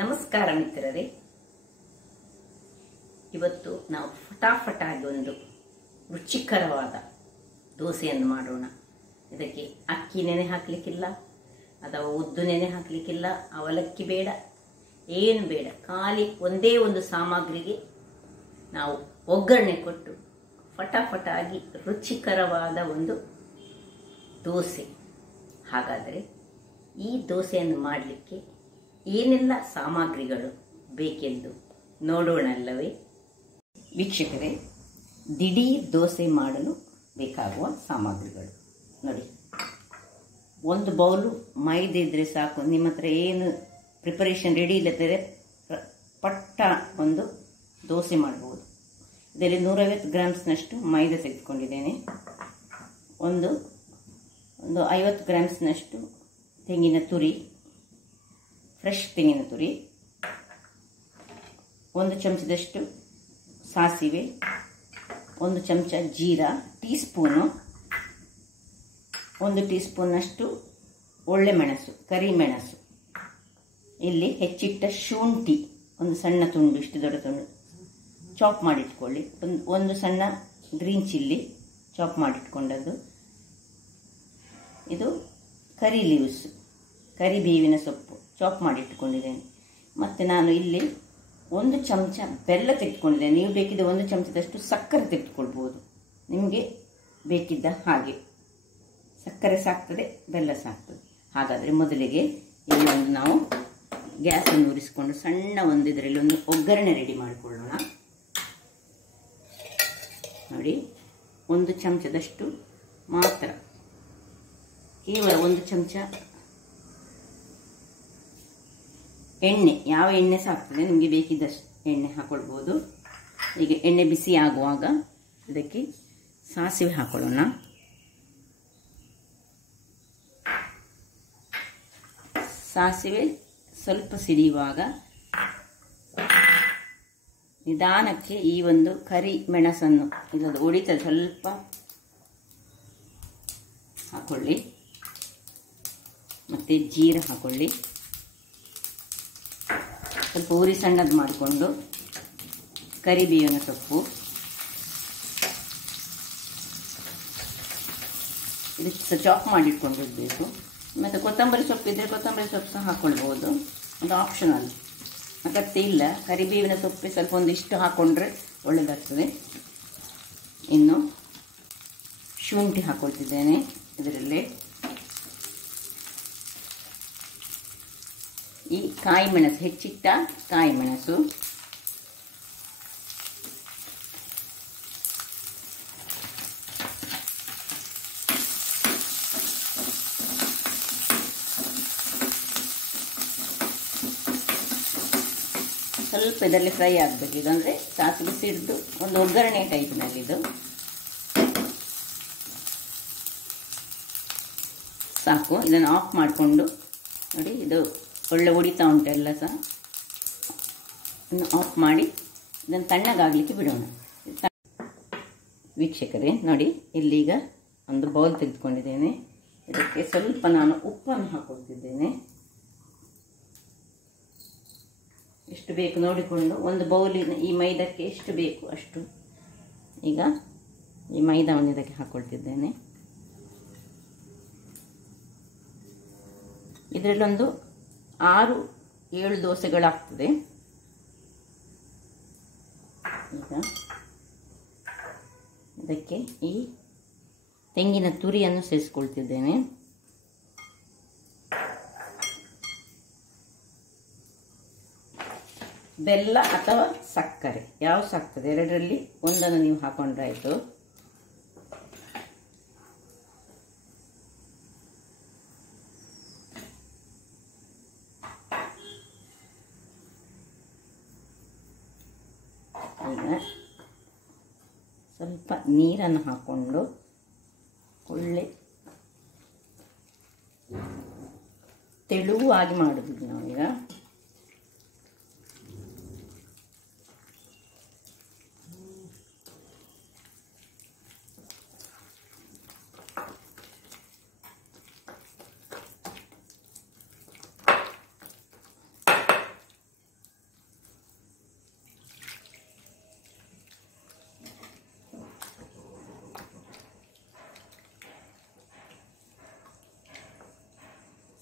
ನಮಸ್ಕಾರ ಮಿತ್ರರೇ, ಇವತ್ತು ನಾವು ಫಟಾಫಟಾಗಿ ಒಂದು ರುಚಿಕರವಾದ ದೋಸೆಯನ್ನು ಮಾಡೋಣ. ಇದಕ್ಕೆ ಅಕ್ಕಿ ನೆನೆ ಹಾಕಲಿಕ್ಕಿಲ್ಲ ಅಥವಾ ಉದ್ದು ನೆನೆ ಹಾಕಲಿಕ್ಕಿಲ್ಲ, ಅವಲಕ್ಕಿ ಬೇಡ, ಏನು ಬೇಡ. ಖಾಲಿ ಒಂದೇ ಒಂದು ಸಾಮಗ್ರಿಗೆ ನಾವು ಒಗ್ಗರಣೆ ಕೊಟ್ಟು ಫಟಾಫಟಾಗಿ ರುಚಿಕರವಾದ ಒಂದು ದೋಸೆ. ಹಾಗಾದರೆ ಈ ದೋಸೆಯನ್ನು ಮಾಡಲಿಕ್ಕೆ ಏನೆಲ್ಲ ಸಾಮಗ್ರಿಗಳು ಬೇಕೆಂದು ನೋಡೋಣಲ್ಲವೇ ವೀಕ್ಷಕರೇ? ದಿಢೀರ್ ದೋಸೆ ಮಾಡಲು ಬೇಕಾಗುವ ಸಾಮಗ್ರಿಗಳು ನೋಡಿ. ಒಂದು ಬೌಲು ಮೈದೆ ಇದ್ರೆ ಸಾಕು. ನಿಮ್ಮ ಹತ್ರ ಏನು ಪ್ರಿಪರೇಷನ್ ರೆಡಿ ಇಲ್ಲದಿದ್ದರೆ ಪಟ್ಟ ಒಂದು ದೋಸೆ ಮಾಡಬಹುದು. ಇದರಲ್ಲಿ 150 ಗ್ರಾಮ್ಸ್ನಷ್ಟು ಮೈದಾ ತೆಗೆದುಕೊಂಡಿದ್ದೇನೆ. ಒಂದು 50 ಗ್ರಾಮ್ಸ್ನಷ್ಟು ತೆಂಗಿನ ತುರಿ, ಫ್ರೆಶ್ ತೆಂಗಿನ ತುರಿ, 1 ಚಮಚದಷ್ಟು ಸಾಸಿವೆ, 1 ಚಮಚ ಜೀರಾ, ಟೀಸ್ಪೂನು, 1 ಟೀಸ್ಪೂನ್ನಷ್ಟು ಒಳ್ಳೆ ಮೆಣಸು, ಕರಿಮೆಣಸು, ಇಲ್ಲಿ ಹೆಚ್ಚಿಟ್ಟ ಶುಂಠಿ, ಒಂದು ಸಣ್ಣ ತುಂಡು, ಇಷ್ಟು ದೊಡ್ಡ ತುಂಡು ಚಾಪ್ ಮಾಡಿಟ್ಕೊಳ್ಳಿ. ಒಂದು ಸಣ್ಣ ಗ್ರೀನ್ ಚಿಲ್ಲಿ ಚಾಪ್ ಮಾಡಿಟ್ಕೊಂಡದ್ದು. ಇದು ಕರಿ ಲೀವ್ಸ್, ಕರಿಬೇವಿನ ಸೊಪ್ಪು ಚಾಪ್ ಮಾಡಿಟ್ಕೊಂಡಿದ್ದೇನೆ. ಮತ್ತು ನಾನು ಇಲ್ಲಿ 1 ಚಮಚ ಬೆಲ್ಲ ತೆಗೆದುಕೊಂಡಿದ್ದೇನೆ. ನೀವು ಬೇಕಿದ್ದ 1 ಚಮಚದಷ್ಟು ಸಕ್ಕರೆ ತೆಗೆದುಕೊಳ್ಬೋದು, ನಿಮಗೆ ಬೇಕಿದ್ದ ಹಾಗೆ. ಸಕ್ಕರೆ ಸಾಕ್ತದೆ, ಬೆಲ್ಲ ಸಾಕ್ತದೆ. ಹಾಗಾದರೆ ಮೊದಲಿಗೆ ಇಲ್ಲಿ ಒಂದು ನಾವು ಗ್ಯಾಸನ್ನು ಉರಿಸಿಕೊಂಡು ಸಣ್ಣ ಒಂದು ಇದರಲ್ಲಿ ಒಂದು ಒಗ್ಗರಣೆ ರೆಡಿ ಮಾಡಿಕೊಳ್ಳೋಣ. ನೋಡಿ, 1 ಚಮಚದಷ್ಟು ಮಾತ್ರ, ಕೇವಲ 1 ಚಮಚ ಎಣ್ಣೆ, ಯಾವ ಎಣ್ಣೆ ಸಾಕ್ತದೆ, ನಿಮಗೆ ಬೇಕಿದ್ದಷ್ಟು ಎಣ್ಣೆ ಹಾಕೊಳ್ಬೋದು. ಈಗ ಎಣ್ಣೆ ಬಿಸಿ ಆಗುವಾಗ ಇದಕ್ಕೆ ಸಾಸಿವೆ ಹಾಕೊಳ್ಳೋಣ. ಸಾಸಿವೆ ಸ್ವಲ್ಪ ಸಿಡಿಯುವಾಗ ನಿಧಾನಕ್ಕೆ ಈ ಒಂದು ಕರಿ ಮೆಣಸನ್ನು ಇದನ್ನು ಒಡಿತದೆ ಸ್ವಲ್ಪ ಹಾಕೊಳ್ಳಿ. ಮತ್ತು ಜೀರ ಹಾಕೊಳ್ಳಿ. ಸ್ವಲ್ಪ ಉರಿ ಸಣ್ಣದು ಮಾಡಿಕೊಂಡು ಕರಿಬೇವಿನ ಸೊಪ್ಪು, ಇದಕ್ಕೆ ಚಾಪ್ ಮಾಡಿಟ್ಕೊಂಡಿರಬೇಕು. ಮತ್ತು ಕೊತ್ತಂಬರಿ ಸೊಪ್ಪು ಇದ್ದರೆ ಕೊತ್ತಂಬರಿ ಸೊಪ್ಪು ಸಹ ಹಾಕ್ಕೊಳ್ಬೋದು, ಅದು ಆಪ್ಷನಲ್, ಅಗತ್ಯ ಇಲ್ಲ. ಕರಿಬೇವಿನ ಸೊಪ್ಪು ಸ್ವಲ್ಪ ಒಂದಿಷ್ಟು ಹಾಕ್ಕೊಂಡ್ರೆ ಒಳ್ಳೆಯದಾಗ್ತದೆ. ಇನ್ನು ಶುಂಠಿ ಹಾಕ್ಕೊಳ್ತಿದ್ದೇನೆ ಇದರಲ್ಲಿ. ಈ ಕಾಯಿ ಮೆಣಸು, ಹೆಚ್ಚಿಟ್ಟ ಕಾಯಿ ಮೆಣಸು, ಸ್ವಲ್ಪ ಇದರಲ್ಲಿ ಫ್ರೈ ಆಗಬೇಕು. ಇದಂದರೆ ಸಾಸಿವೆ ಸಿಡಿದು ಒಂದು ಒಗ್ಗರಣೆ ಟೈಪ್ನಲ್ಲಿದು ಸಾಕು. ಇದನ್ನು ಆಫ್ ಮಾಡಿಕೊಂಡು ನೋಡಿ, ಇದು ಒಳ್ಳೆ ಉಡಿತಾ ಉಂಟು ಎಲ್ಲ ಸಹ. ಇನ್ನು ಆಫ್ ಮಾಡಿ ಇದನ್ನು ತಣ್ಣಗಾಗಲಿಕ್ಕೆ ಬಿಡೋಣ. ವೀಕ್ಷಕರೇ ನೋಡಿ, ಇಲ್ಲೀಗ ಒಂದು ಬೌಲ್ ತೆಗೆದುಕೊಂಡಿದ್ದೇನೆ. ಇದಕ್ಕೆ ಸ್ವಲ್ಪ ನಾನು ಉಪ್ಪನ್ನು ಹಾಕೊಳ್ತಿದ್ದೇನೆ. ಎಷ್ಟು ಬೇಕು ನೋಡಿಕೊಂಡು, ಒಂದು ಬೌಲಿನ ಈ ಮೈದಾಕ್ಕೆ ಎಷ್ಟು ಬೇಕು ಅಷ್ಟು. ಈಗ ಈ ಮೈದಾವನ್ನು ಇದಕ್ಕೆ ಹಾಕ್ಕೊಳ್ತಿದ್ದೇನೆ. ಇದರಲ್ಲೊಂದು 6-7 ದೋಸೆಗಳಾಗ್ತದೆ. ಈಗ ಇದಕ್ಕೆ ಈ ತೆಂಗಿನ ತುರಿಯನ್ನು ಸೇರಿಸ್ಕೊಳ್ತಿದ್ದೇನೆ. ಬೆಲ್ಲ ಅಥವಾ ಸಕ್ಕರೆ ಯಾವ ಸಾಕ್ತದೆ, ಎರಡರಲ್ಲಿ ಒಂದನ್ನು ನೀವು ಹಾಕೊಂಡ್ರೆ ಆಯಿತು. ಈಗ ಸ್ವಲ್ಪ ನೀರನ್ನು ಹಾಕ್ಕೊಂಡು ಒಳ್ಳೆ ತೆಳುವಾಗಿ ಮಾಡೋದು ನಾವೀಗ.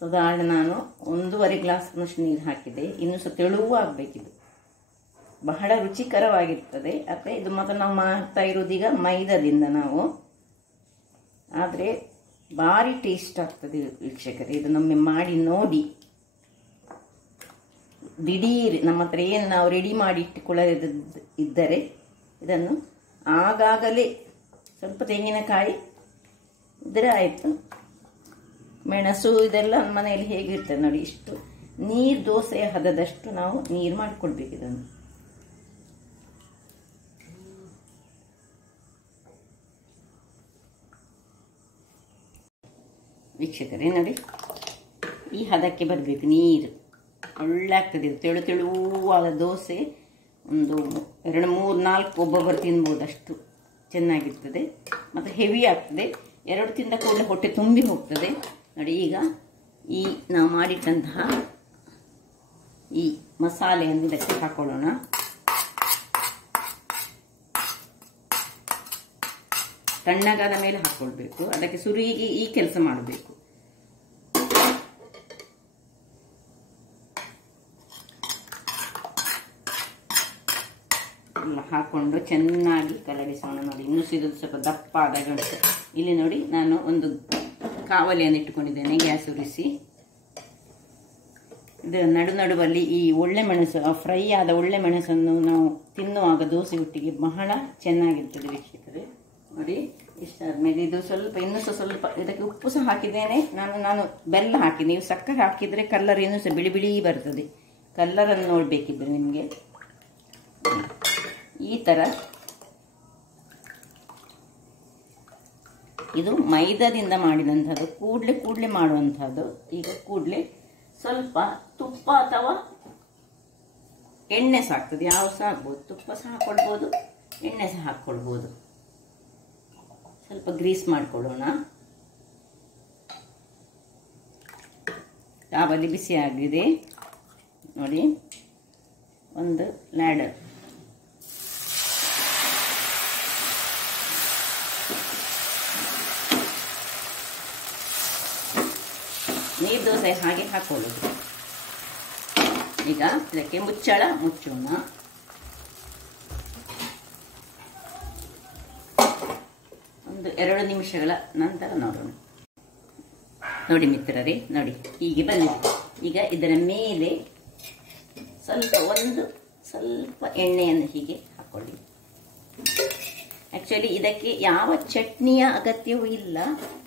ಸಾಧಾರಣ ನಾನು 1.5 ಗ್ಲಾಸ್ನಷ್ಟು ನೀರು ಹಾಕಿದೆ. ಇನ್ನೂ ಸಹ ತೆಳುವೂ ಆಗಬೇಕಿದು, ಬಹಳ ರುಚಿಕರವಾಗಿರ್ತದೆ. ಆದರೆ ಇದು ಮಾತ್ರ ನಾವು ಮಾಡ್ತಾ ಇರೋದೀಗ ಮೈದಾದಿಂದ ನಾವು, ಆದರೆ ಭಾರಿ ಟೇಸ್ಟ್ ಆಗ್ತದೆ ವೀಕ್ಷಕರೇ. ಇದನ್ನೊಮ್ಮೆ ಮಾಡಿ ನೋಡಿ. ದಿಢೀರ್ ನಮ್ಮ ಹತ್ರ ಏನು ನಾವು ರೆಡಿ ಮಾಡಿ ಇಟ್ಟುಕೊಳ್ಳದಿದ್ದರೆ ಇದನ್ನು ಆಗಾಗಲೇ ಸ್ವಲ್ಪ ತೆಂಗಿನಕಾಯಿ ಇದ್ರೆ ಆಯಿತು. ಮೆಣಸು ಇದೆಲ್ಲ ಮನೆಯಲ್ಲಿ ಹೇಗಿರ್ತದೆ ನೋಡಿ, ಇಷ್ಟು ನೀರು ದೋಸೆ ಹದದಷ್ಟು ನಾವು ನೀರು ಮಾಡಿಕೊಡ್ಬೇಕು ಇದನ್ನು. ವೀಕ್ಷಕರೇ ನೋಡಿ, ಈ ಹದಕ್ಕೆ ಬರಬೇಕು ನೀರು. ಒಳ್ಳೆ ಆಗ್ತದೆ ಇದು, ತೆಳು ತೆಳುವಾದ ದೋಸೆ. ಒಂದು 2, 3, 4 ಒಬ್ಬೊಬ್ಬರು ತಿನ್ಬೋದು, ಅಷ್ಟು ಚೆನ್ನಾಗಿರ್ತದೆ. ಮತ್ತು ಹೆವಿ ಆಗ್ತದೆ, 2 ತಿಂದ ಕೂಡಲೇ ಹೊಟ್ಟೆ ತುಂಬಿ ಹೋಗ್ತದೆ ನೋಡಿ. ಈಗ ಈ ನಾವು ಮಾಡಿಟ್ಟಂತಹ ಈ ಮಸಾಲೆಯನ್ನು ಇದಕ್ಕೆ ಹಾಕೊಳ್ಳೋಣ. ತಣ್ಣಗಾದ ಮೇಲೆ ಹಾಕ್ಕೊಳ್ಬೇಕು, ಅದಕ್ಕೆ ಸುರುವಿಗೆ ಈ ಕೆಲಸ ಮಾಡಬೇಕು. ಎಲ್ಲ ಹಾಕೊಂಡು ಚೆನ್ನಾಗಿ ಕಲರಿಸೋಣ ನೋಡಿ. ಇನ್ನೂ ಇದು ಸ್ವಲ್ಪ ದಪ್ಪ ಆದಾಗ ಉಂಟು. ಇಲ್ಲಿ ನೋಡಿ, ನಾನು ಒಂದು ಕಾವಲಿಯನ್ನು ಇಟ್ಟುಕೊಂಡಿದ್ದೇನೆ ಗ್ಯಾಸ್ ಉರಿಸಿ. ಇದು ನಡುವಲ್ಲಿ ಈ ಒಳ್ಳೆ ಮೆಣಸು, ಫ್ರೈ ಆದ ಒಳ್ಳೆ ಮೆಣಸನ್ನು ನಾವು ತಿನ್ನುವಾಗ ದೋಸೆ ಒಟ್ಟಿಗೆ ಬಹಳ ಚೆನ್ನಾಗಿರ್ತದೆ ವೀಕ್ಷಕರೇ. ನೋಡಿ, ಇಷ್ಟಾದ್ಮೇಲೆ ಇದು ಸ್ವಲ್ಪ ಇನ್ನೂ ಸಹ ಸ್ವಲ್ಪ ಇದಕ್ಕೆ ಉಪ್ಪು ಸಹ ಹಾಕಿದ್ದೇನೆ ನಾನು ಬೆಲ್ಲ ಹಾಕಿ. ನೀವು ಸಕ್ಕರೆ ಹಾಕಿದರೆ ಕಲ್ಲರ್ ಇನ್ನೂ ಸಹ ಬಿಳಿ ಬಿಳಿ ಬರ್ತದೆ. ಕಲ್ಲರನ್ನು ನೋಡಬೇಕಿದ್ರೆ ನಿಮಗೆ ಈ ಥರ. ಇದು ಮೈದಾದಿಂದ ಮಾಡಿದಂಥದ್ದು, ಕೂಡಲೇ ಮಾಡುವಂಥದ್ದು. ಈಗ ಕೂಡಲೇ ಸ್ವಲ್ಪ ತುಪ್ಪ ಅಥವಾ ಎಣ್ಣೆ ಸಹ ಆಗ್ತದೆ, ಯಾವ ಸಹ ಆಗ್ಬೋದು. ತುಪ್ಪ ಸಹ ಹಾಕ್ಕೊಳ್ಬೋದು, ಎಣ್ಣೆ ಸಹ ಹಾಕ್ಕೊಳ್ಬೋದು. ಸ್ವಲ್ಪ ಗ್ರೀಸ್ ಮಾಡಿಕೊಳ್ಳೋಣ. ಕಾವಲಿ ಬಿಸಿ ಆಗಿದೆ ನೋಡಿ. ಒಂದು ಲ್ಯಾಡರ್, ನೀರು ದೋಸೆ ಹಾಗೆ ಹಾಕೊಳ್ಳೋದು. ಈಗ ಇದಕ್ಕೆ ಮುಚ್ಚೋಣ. ಒಂದು 2 ನಿಮಿಷಗಳ ನಂತರ ನೋಡೋಣ. ನೋಡಿ ಮಿತ್ರರೇ, ನೋಡಿ ಹೀಗೆ ಬಂದಿದೆ. ಈಗ ಇದರ ಮೇಲೆ ಸ್ವಲ್ಪ ಎಣ್ಣೆಯನ್ನು ಹೀಗೆ ಹಾಕೊಳ್ಳಿ. ಆಕ್ಚುಲಿ ಇದಕ್ಕೆ ಯಾವ ಚಟ್ನಿಯ ಅಗತ್ಯವೂ ಇಲ್ಲ.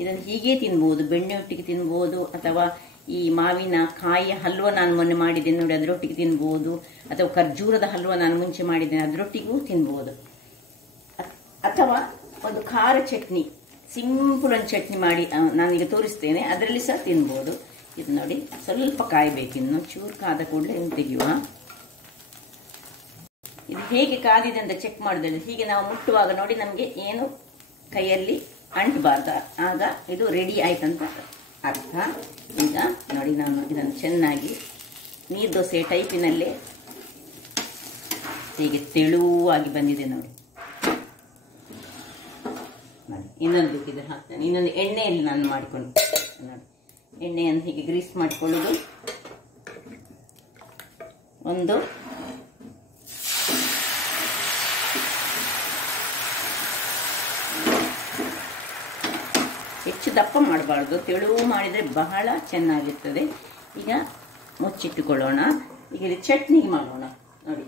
ಇದನ್ನು ಹೀಗೆ ತಿನ್ಬೋದು, ಬೆಣ್ಣೆ ಒಟ್ಟಿಗೆ ತಿನ್ಬೋದು, ಅಥವಾ ಈ ಮಾವಿನ ಕಾಯಿಯ ಹಲ್ವ ನಾನು ಮೊನ್ನೆ ಮಾಡಿದ್ದೇನೆ ನೋಡಿ, ಅದರೊಟ್ಟಿಗೆ ತಿನ್ಬೋದು. ಅಥವಾ ಖರ್ಜೂರದ ಹಲ್ವ ನಾನು ಮುಂಚೆ ಮಾಡಿದ್ದೇನೆ, ಅದರೊಟ್ಟಿಗೂ ತಿನ್ಬೋದು. ಅಥವಾ ಒಂದು ಖಾರ ಚಟ್ನಿ, ಸಿಂಪಲ್ ಒಂದು ಚಟ್ನಿ ಮಾಡಿ ನಾನೀಗ ತೋರಿಸ್ತೇನೆ, ಅದರಲ್ಲಿ ಸಹ ತಿನ್ಬೋದು. ಇದು ನೋಡಿ, ಸ್ವಲ್ಪ ಕಾಯಬೇಕಿನ್ನು. ಚೂರು ಕಾದ ಕೂಡಲೇ ತೆಗೆಯುವ. ಇದು ಹೇಗೆ ಕಾದಿದೆ ಅಂತ ಚೆಕ್ ಮಾಡಿದ್ರೆ, ಹೀಗೆ ನಾವು ಮುಟ್ಟುವಾಗ ನೋಡಿ ನಮಗೆ ಏನು ಕೈಯಲ್ಲಿ ಅಂಟಬಾರ್ದು, ಆಗ ಇದು ರೆಡಿ ಆಯ್ತಂತ ಅರ್ಥ. ಈಗ ನೋಡಿ, ನಾನು ಇದನ್ನು ಚೆನ್ನಾಗಿ ನೀರು ದೋಸೆ ಟೈಪಿನಲ್ಲೇ ಹೀಗೆ ತೆಳುವಾಗಿ ಬಂದಿದೆ ನೋಡಿ. ನೋಡಿ, ಇನ್ನೊಂದು ಬೇಕಿದ್ರೆ ಹಾಕ್ತೇನೆ. ಇನ್ನೊಂದು ಎಣ್ಣೆಯಲ್ಲಿ ನಾನು ಮಾಡಿಕೊಂಡು ನೋಡಿ, ಎಣ್ಣೆಯನ್ನು ಹೀಗೆ ಗ್ರೀಸ್ ಮಾಡಿಕೊಳ್ಳೋದು. ಒಂದು ಹೆಚ್ಚು ದಪ್ಪ ಮಾಡಬಾರ್ದು, ತೆಳುವು ಮಾಡಿದರೆ ಬಹಳ ಚೆನ್ನಾಗಿರ್ತದೆ. ಈಗ ಮುಚ್ಚಿಟ್ಟುಕೊಳ್ಳೋಣ. ಈಗ ಇದು ಚಟ್ನಿಗೆ ಮಾಡೋಣ ನೋಡಿ.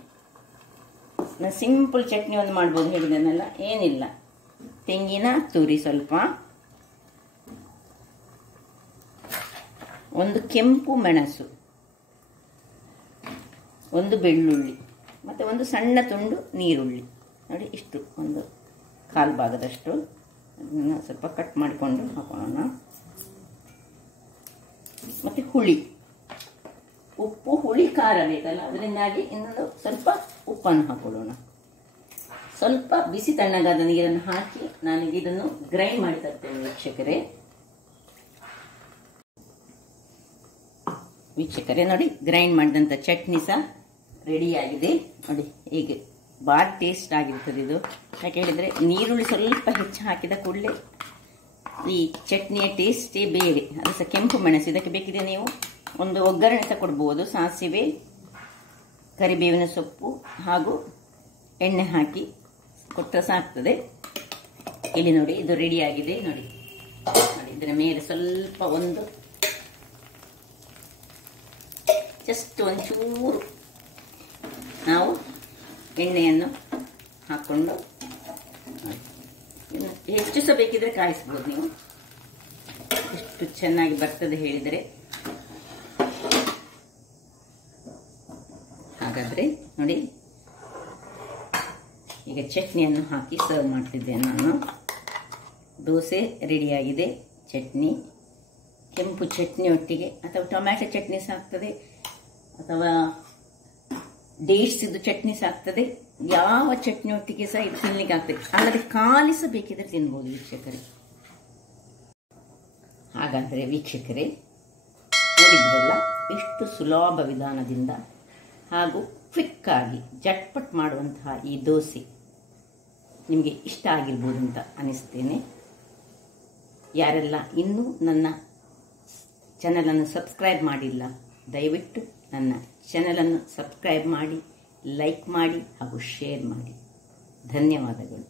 ನಾನು ಸಿಂಪಲ್ ಚಟ್ನಿ ಒಂದು ಮಾಡ್ಬೋದು ಹೇಳಿದೆನಲ್ಲ, ಏನಿಲ್ಲ. ತೆಂಗಿನ ತುರಿ ಸ್ವಲ್ಪ, ಒಂದು ಕೆಂಪು ಮೆಣಸು, ಒಂದು ಬೆಳ್ಳುಳ್ಳಿ, ಮತ್ತು ಒಂದು ಸಣ್ಣ ತುಂಡು ನೀರುಳ್ಳಿ ನೋಡಿ. ಇಷ್ಟು ಒಂದು 1/4 ಭಾಗದಷ್ಟು ಅದನ್ನು ಸ್ವಲ್ಪ ಕಟ್ ಮಾಡಿಕೊಂಡು ಹಾಕೋಣ. ಮತ್ತು ಹುಳಿ, ಉಪ್ಪು, ಹುಳಿ, ಖಾರ ಬೇಕಲ್ಲ, ಅದರಿಂದಾಗಿ ಇನ್ನೊಂದು ಸ್ವಲ್ಪ ಉಪ್ಪನ್ನು ಹಾಕೊಳ್ಳೋಣ. ಸ್ವಲ್ಪ ಬಿಸಿ ತಣ್ಣಗಾದ ನೀರನ್ನು ಹಾಕಿ ನಾನೀಗ ಇದನ್ನು ಗ್ರೈಂಡ್ ಮಾಡಿ ತರ್ತೇನೆ ವೀಕ್ಷಕರೇ. ನೋಡಿ, ಗ್ರೈಂಡ್ ಮಾಡಿದಂಥ ಚಟ್ನಿ ಸಹ ರೆಡಿಯಾಗಿದೆ ನೋಡಿ. ಹೀಗೆ ಭಾಳ ಟೇಸ್ಟ್ ಆಗಿರ್ತದೆ ಇದು. ಯಾಕೆ ಹೇಳಿದರೆ ನೀರುಳ್ಳಿ ಸ್ವಲ್ಪ ಹೆಚ್ಚು ಹಾಕಿದ ಕೂಡಲೇ ಈ ಚಟ್ನಿಯ ಟೇಸ್ಟೇ ಬೇರೆ. ಅದು ಸಹ ಕೆಂಪು ಮೆಣಸು. ಇದಕ್ಕೆ ಬೇಕಿದ್ರೆ ನೀವು ಒಂದು ಒಗ್ಗರಣೆ ಸಹ ಕೊಡ್ಬೋದು. ಸಾಸಿವೆ, ಕರಿಬೇವಿನ ಸೊಪ್ಪು ಹಾಗೂ ಎಣ್ಣೆ ಹಾಕಿ ಕೊಟ್ಟರೆ ಸಾಕ್ತದೆ. ಇಲ್ಲಿ ನೋಡಿ, ಇದು ರೆಡಿ ಆಗಿದೆ. ನೋಡಿ ನೋಡಿ, ಇದರ ಮೇಲೆ ಸ್ವಲ್ಪ ಒಂದು ಜಸ್ಟ್ ಒಂಚೂರು ನಾವು ಎಣ್ಣೆಯನ್ನು ಹಾಕ್ಕೊಂಡು, ಹೆಚ್ಚು ಸಹ ಬೇಕಿದ್ರೆ ಕಾಯಿಸ್ಬೋದು ನೀವು. ಎಷ್ಟು ಚೆನ್ನಾಗಿ ಬರ್ತದೆ ಹೇಳಿದರೆ. ಹಾಗಾದರೆ ನೋಡಿ, ಈಗ ಚಟ್ನಿಯನ್ನು ಹಾಕಿ ಸರ್ವ್ ಮಾಡ್ತಿದ್ದೇನೆ ನಾನು. ದೋಸೆ ರೆಡಿಯಾಗಿದೆ. ಚಟ್ನಿ, ಕೆಂಪು ಚಟ್ನಿ ಒಟ್ಟಿಗೆ ಅಥವಾ ಟೊಮ್ಯಾಟೊ ಚಟ್ನಿ ಸಹ ಆಗ್ತದೆ, ಅಥವಾ ಡೇಟ್ಸಿದ್ದು ಚಟ್ನಿ ಸಹ ಆಗ್ತದೆ. ಯಾವ ಚಟ್ನಿ ಒಟ್ಟಿಗೆ ಸಹ ಇದು ತಿನ್ಲಿಕ್ಕೆ ಆಗ್ತದೆ. ಅಲ್ಲದೆ ಖಾಲಿ ಸಹ ಬೇಕಿದ್ರೆ ತಿನ್ಬೋದು ವೀಕ್ಷಕರೇ. ಹಾಗಾದರೆ ವೀಕ್ಷಕರೇ, ನೋಡಿದ್ರಲ್ಲ ಎಷ್ಟು ಸುಲಭ ವಿಧಾನದಿಂದ ಹಾಗೂ ಕ್ವಿಕ್ ಆಗಿ ಜಟ್ಪಟ್ ಮಾಡುವಂತಹ ಈ ದೋಸೆ ನಿಮಗೆ ಇಷ್ಟ ಆಗಿರ್ಬೋದು ಅಂತ ಅನಿಸ್ತೇನೆ. ಯಾರೆಲ್ಲ ಇನ್ನೂ ನನ್ನ ಚಾನಲನ್ನು ಸಬ್ಸ್ಕ್ರೈಬ್ ಮಾಡಿಲ್ಲ, ದಯವಿಟ್ಟು ನನ್ನ ಚಾನಲನ್ನು ಸಬ್ಸ್ಕ್ರೈಬ್ ಮಾಡಿ, ಲೈಕ್ ಮಾಡಿ ಹಾಗೂ ಶೇರ್ ಮಾಡಿ. ಧನ್ಯವಾದಗಳು.